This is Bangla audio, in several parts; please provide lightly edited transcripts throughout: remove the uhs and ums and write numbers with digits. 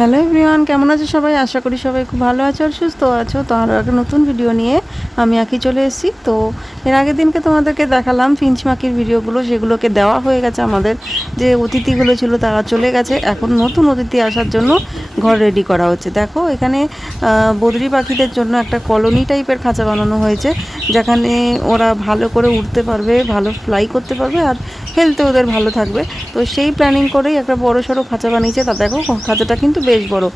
হ্যালো এভরিওয়ান, কেমন আছো সবাই? আশা করি সবাই খুব ভালো আছো আর সুস্থ আছো। তো আরও একটা নতুন ভিডিও নিয়ে আমি আঁকি চলে এসেছি। তো এর আগের দিনকে তোমাদেরকে দেখালাম ফিঞ্চ মাকির ভিডিওগুলো, সেগুলোকে দেওয়া হয়ে গেছে। আমাদের যে অতিথিগুলো ছিল তারা চলে গেছে, এখন নতুন অতিথি আসার জন্য ঘর রেডি করা হচ্ছে। দেখো এখানে বদ্রি পাখিদের জন্য একটা কলোনি টাইপের খাঁচা বানানো হয়েছে, যেখানে ওরা ভালো করে উঠতে পারবে, ভালো ফ্লাই করতে পারবে আর হেলথে ওদের ভালো থাকবে। তো সেই প্ল্যানিং করেই একটা বড় সড়ো খাঁচা বানিয়েছে। তা দেখো খাঁচাটা কিন্তু বেশ বড়,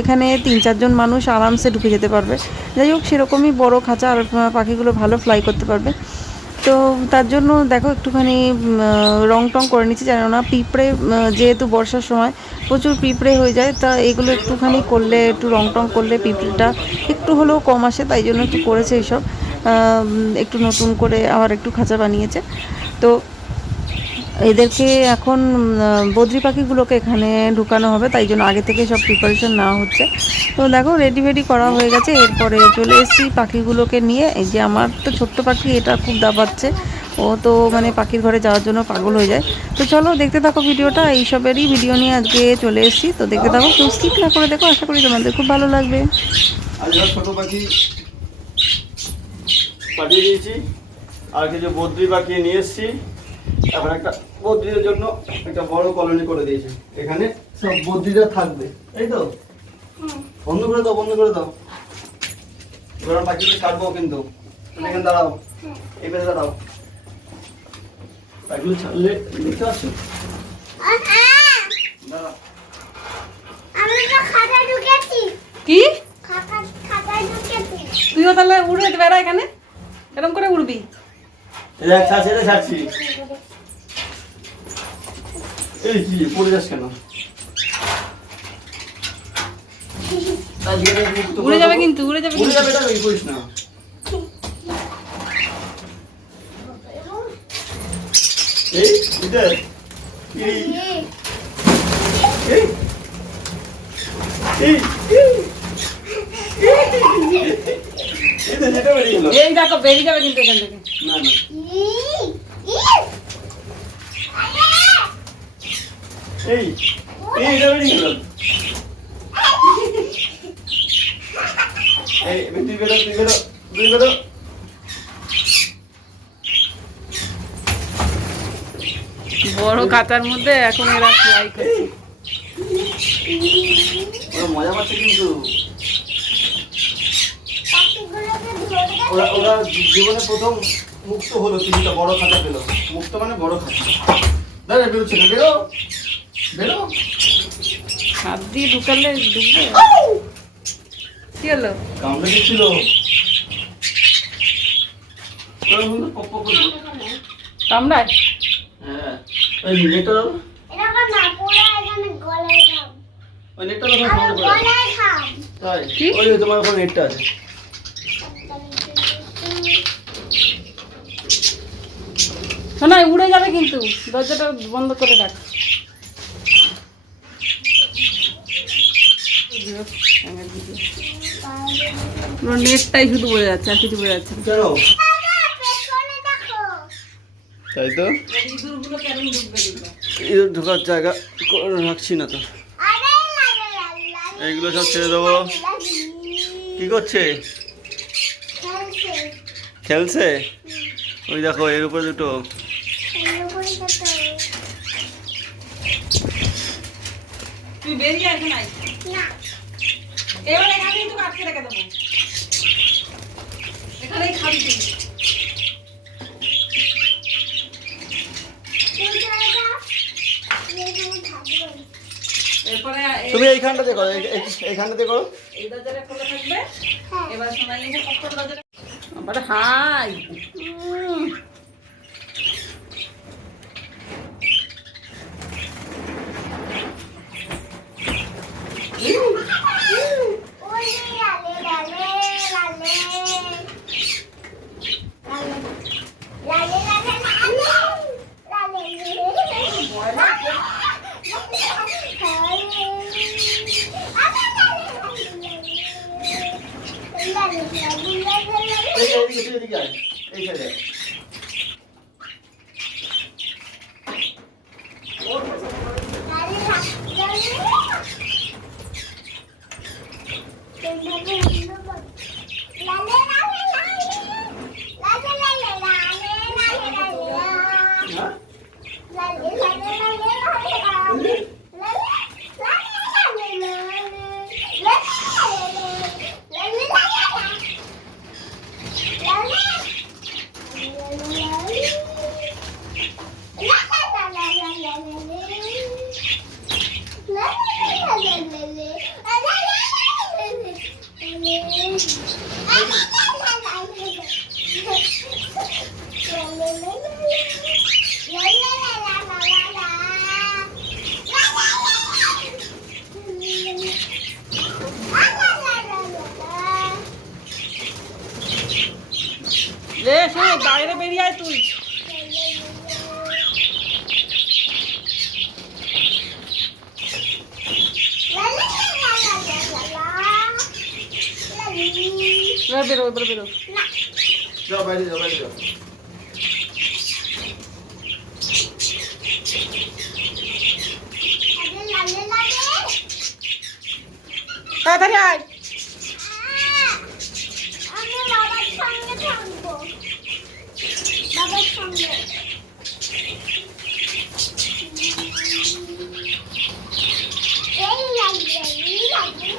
এখানে ৩-৪ জন মানুষ আরামসে ঢুকে যেতে পারবে। যাই হোক, সেরকমই বড় খাঁচা, আর পাখিগুলো ভালো ফ্লাই করতে পারবে। তো তার জন্য দেখো একটুখানি রং টং করে নিচ্ছি, যেন না পিঁপড়ে, যেহেতু বর্ষার সময় প্রচুর পিঁপড়ে হয়ে যায়, তা এগুলো একটুখানি করলে, একটু রং টং করলে পিঁপড়েটা একটু হলেও কম আসে, তাই জন্য একটু করেছে এইসব। একটু নতুন করে আবার একটু খাঁচা বানিয়েছে। তো এদেরকে এখন বদ্রি পাখিগুলোকে এখানে ঢুকানো হবে, তাই জন্য আগে থেকে সব প্রিপারেশন নেওয়া হচ্ছে। তো দেখো রেডি করা হয়ে গেছে। এরপরে চলে এসেছি পাখিগুলোকে নিয়ে। এই যে আমার তো ছোট্ট পাখি, এটা খুব দাবাচ্ছে, ও তো মানে পাখির ঘরে যাওয়ার জন্য পাগল হয়ে যায়। তো চলো দেখতে থাকো ভিডিওটা, এইসবেরই ভিডিও নিয়ে আজকে চলে এসেছি। তো দেখতে থাকো, কেউ স্কিপ না করে দেখো, আশা করি তোমাদের খুব ভালো লাগবে। ছোট পাখি পাঠিয়ে দিয়েছি, আর কিছু বদ্রি পাখি নিয়ে এসেছি। এখন একটা বদ্রিদের জন্য একটা বড় কলোনি করে দিয়েছে, এখানে সব বদ্রিরা থাকবে। এই তো বন্ধ করে দাও, বন্ধ করে দাও। এবার পাখিগুলো ছাড়বো, কিন্তু তুমি এখানে দাঁড়াও, এই পাশে দাঁড়াও। পাখিগুলো ছাড়লে দেখতে পাচ্ছ, দাঁড়াও। কি তুইও তাহলে উড়ে বেড়া, এখানে এরকম করে উড়বি? ছাড়ছি। এই কি পড়ে যাস কেন? উড়ে যাবে, কিন্তু উড়ে যাবে, উড়ে যাবে, এটা করিস না। এই এটা এই দেখো বেরিয়ে যাবে কিন্তু এখান থেকে। না না, এই এটা বেরিয়ে গেল। এই তুই বেরো, তুই বেরো। বড় কাতার মধ্যে এখন এরা ফ্লাই করছে। ওরা মজা পাচ্ছে, কিন্তু ওরা জীবনে প্রথম মুক্ত হলো, তিনটা বড় খাতা পেলো। মুক্ত মানে বড় খাতা। দাঁড়া, বেরোচ্ছে না, বেরো। হাত দিয়ে ঢুকালে ঢুকবে। কি হলো? কামড়ে দিচ্ছিল। কামড়ায়? হ্যাঁ, ওই নেটটা দাও। ওই নেটটা দাও, তাই ওই তোমার ওখানে নেটটা আছে। না, উড়ে যাবে কিন্তু, দরজাটা বন্ধ করে রাখ। নেটটাই শুধু বোঝা যাচ্ছে, আর কিছু বোঝা যাচ্ছে না। কেন? তাই তো, ইঁদুর ঢোকার জায়গা রাখছি না তো। এইগুলো সব ছেড়ে দেবো। কি করছে? খেলছে। ওই দেখো এর উপরে দুটো। তুই বেরিয়ে আসে নাই, এবার এখানেই তো আটকে রেখে দেবো, এখানেই খাবি তুই। তুমি এইখানটাতে করো, এইখানটাতে করো। এই দরজাটা খোলা থাকবে। এবার সোনালিকে কখন দরজাটা আবার হাই। এদিকে আয়, এই সাইডে। রে শোন, বাইরে বেরিয়ে আয় তুই। বেরো বেরো বেরো। যাও বাইরে যাও, বাইরে যাও। তাড়াতাড়ি আয়। আমি বাবার সঙ্গে থাকবো, বাবার সঙ্গে। এই লাগবে, এই লাগবে,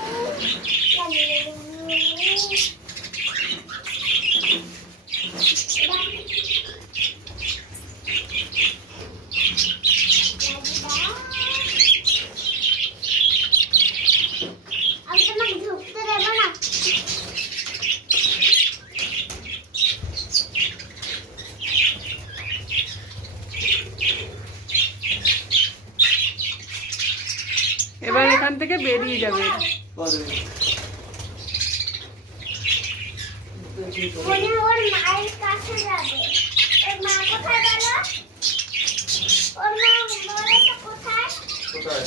আমি তোমাকে ঢুকতে দেবো না। এবার এখান থেকে বেরিয়ে যাবে। মনে ওর মায়ের কাছে যাবে। ওর মা কোথায় গেল? ওর মা মরেছে কোথায়? কোথায়?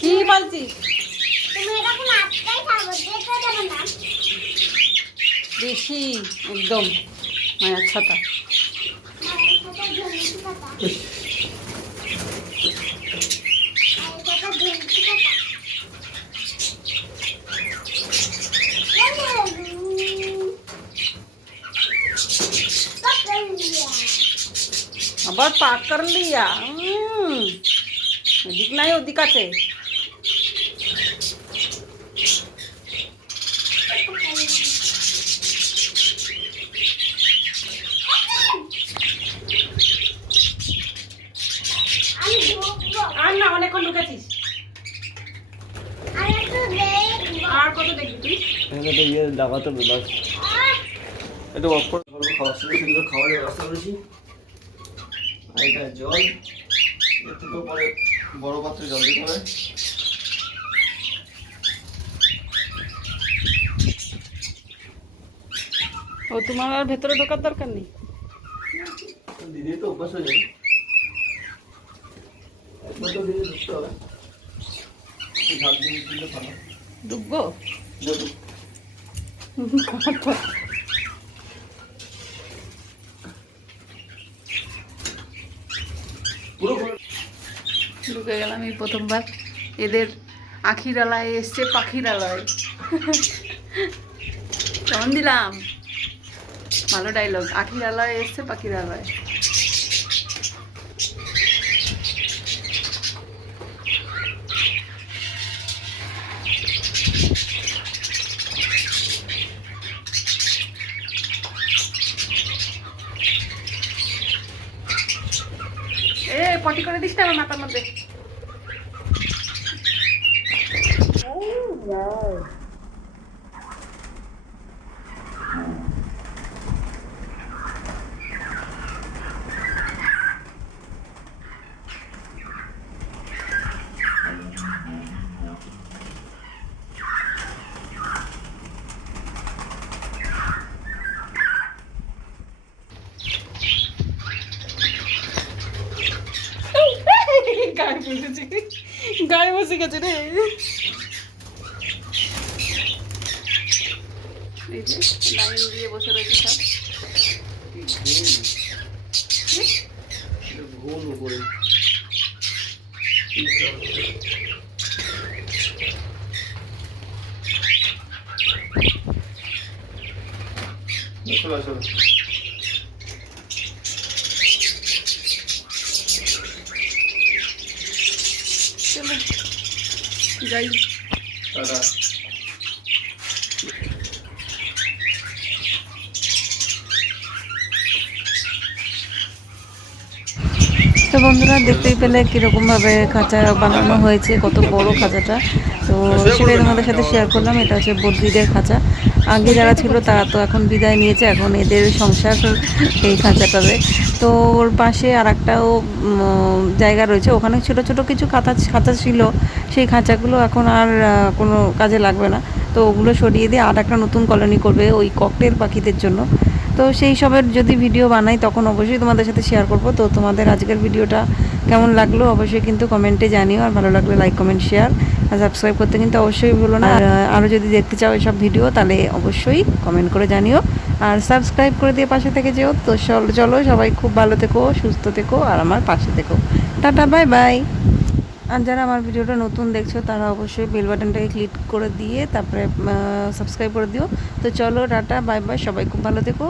কি বলছিস? তুমি এরকম আটকাই থাকো, যেতে দেবে না। বেশি একদম মায়ের ছাতা। মায়ের সাথে ঝুলছি কথা। মায়ের সাথে ঝুলছি কথা। আবার পাক কর লিয়া। এদিক নাই ওদিক আছে। আমি ঢুকবো। আর না, অনেকক্ষণ ঢুকেছিস। আমি একটু দেখবো। আর কত দেখবি তুই? এখানে তো ইয়ে লাগাতে হবে বাস। এটা অফ করে খাওয়ার সুন্দর খাওয়ার ব্যবস্থা করেছি। আর এটা জল, এর থেকে পরে বড় পাত্রে জল দিতে হবে। ও তোমার আর ভেতরে ঢোকার দরকার নেই। দিদি তো অভ্যাস হয়ে যাবে, একবার তো দিদি ঢুকতে হবে। ঝাঁক দিয়ে দিলে ভালো। ডুববো? দেখো পুরো ঢুকে গেলাম এই প্রথমবার। এদের আখিরালয় এসছে পাখিরালয়। কেমন দিলাম? ভালো ডায়লগ। আখিরালয় এসছে পাখিরালয়। এ পটি করে দিস না আমার মাথার মধ্যে। গায়ে বসেছে, গায়ে বসে গেছে রে। এই যে লাইন দিয়ে বসে রয়েছে সব। ঘুম উপরে চলো চলো। চলো যাই। টাটা। তো বন্ধুরা দেখতেই পেলে কিরকম ভাবে খাঁচা বানানো হয়েছে, কত বড় খাঁচাটা। তো সেটাই তোমাদের সাথে শেয়ার করলাম। এটা হচ্ছে বদ্রিদের খাঁচা। আগে যারা ছিল তারা তো এখন বিদায় নিয়েছে, এখন এদের সংসার এই খাঁচাটাতে। তো ওর পাশে আর একটাও জায়গা রয়েছে, ওখানে ছোট ছোট কিছু খাঁচা ছিল, সেই খাঁচাগুলো এখন আর কোনো কাজে লাগবে না। তো ওগুলো সরিয়ে দিয়ে আর একটা নতুন কলোনি করবে ওই ককটেল পাখিদের জন্য। তো সেই সবের যদি ভিডিও বানাই তখন অবশ্যই তোমাদের সাথে শেয়ার করব। তো তোমাদের আজকের ভিডিওটা কেমন লাগলো অবশ্যই কিন্তু কমেন্টে জানিও, আর ভালো লাগলে লাইক কমেন্ট শেয়ার আর সাবস্ক্রাইব করতে কিন্তু অবশ্যই ভুলো না। আর আরও যদি দেখতে চাও এসব ভিডিও তাহলে অবশ্যই কমেন্ট করে জানিও, আর সাবস্ক্রাইব করে দিয়ে পাশে থেকে যেও। তো চলো সবাই খুব ভালো থেকো, সুস্থ থেকো, আর আমার পাশে থেকো। Tata, bye bye. আর যারা আমার ভিডিওটা নতুন দেখছো তারা অবশ্যই বেল বাটনটাকে ক্লিক করে দিয়ে তারপরে সাবস্ক্রাইব করে দিও। তো চলো টাটা, বাই বাই, সবাই খুব ভালো থেকো।